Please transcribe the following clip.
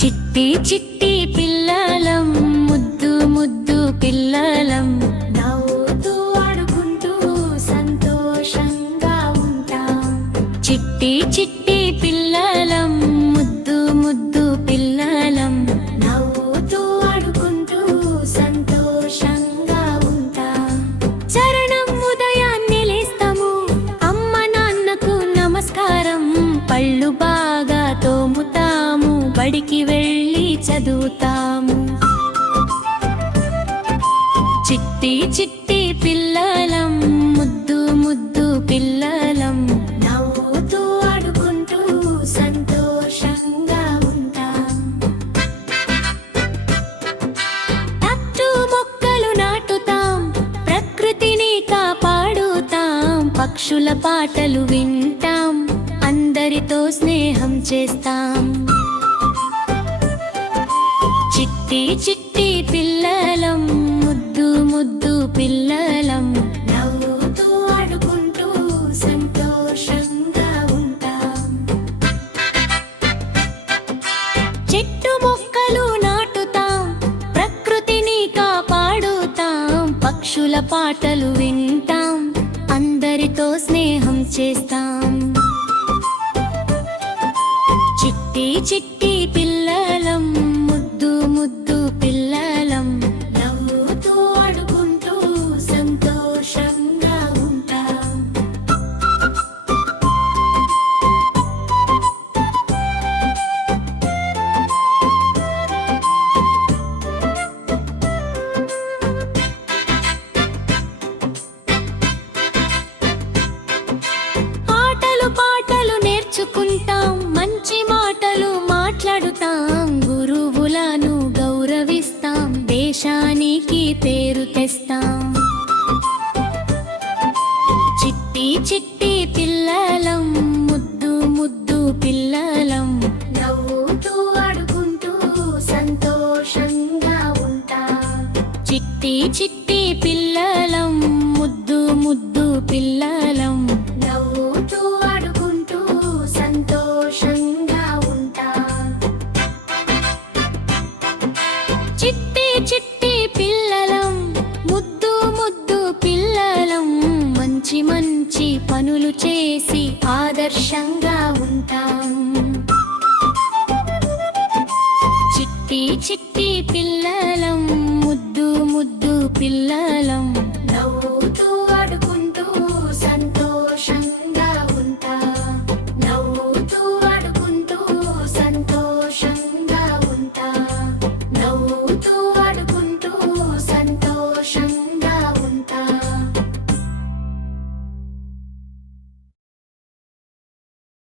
చిట్టి చిట్టి పిల్లలం, ముద్దు ముద్దు పిల్లలం, నవ్వుతూ ఆడుకుంటూ సంతోషంగా ఉంటాం. చిట్టి చిట్టి పిల్లలం, ముద్దు ముద్దు పిల్లలం, నవ్వుతూ ఆడుకుంటూ సంతోషంగా ఉంటాం. చరణం ఉదయాన్నే లేస్తాము, అమ్మ నాన్నకు నమస్కారం, పళ్ళు బాగా తోముతాము, బడికి వెళ్ళి చదువుతాము. చిట్టి చిట్టి పిల్లలం, ముద్దు ముద్దు పిల్లలం, నవ్వుతూ ఆడుకుంటూ సంతోషంగా ఉంటాం. తట్టు మొక్కలు నాటుతాం, ప్రకృతిని కాపాడుతాం, పక్షుల పాటలు వింటాం, అందరితో స్నేహం చేస్తాం. చిట్టి చిట్టి పిల్లలం, ముద్దు ముద్దు పిల్లలం, నవ్వుతూ ఆడుకుంటూ సంతోషంగా ఉంటాం. చెట్టు మొక్కలు నాటుతాం, ప్రకృతిని కాపాడుతాం, పక్షుల పాటలు వింటాం, అందరితో స్నేహం చేస్తాం. చిట్టి చిట్టి పిల్లలం, ముద్దు ముద్దు పిల్లలం, నవ్వుతూ ఆడుకుంటూ సంతోషంగా ఉంటాం. ఆటలు పాటలు నేర్చుకుంటాం, మంచి మాటలు మాట్లాడుతాం, గురువులను గౌరవిస్తాం, దేశానికి పేరు తెస్తాం. చిట్టి చిట్టి పిల్లలం, ముద్దు ముద్దు పిల్లలం, నవ్వుతూ ఆడుకుంటూ సంతోషంగా ఉంటాం. చిట్టి చిట్టి పిల్లలం, ముద్దు ముద్దు పిల్లలం, నవ్వుతూ ఆడుకుంటూ సంతోషంగా ఉంటాం. చిట్టి చిట్టి పిల్లలం, ముద్దు ముద్దు పిల్లలం, మంచి మంచి పనులు చేసి ఆదర్శంగా ఉంటాం. చిట్టి చిట్టి పిల్లలం, ముద్దు ముద్దు పిల్లలం, నవ్వుతూ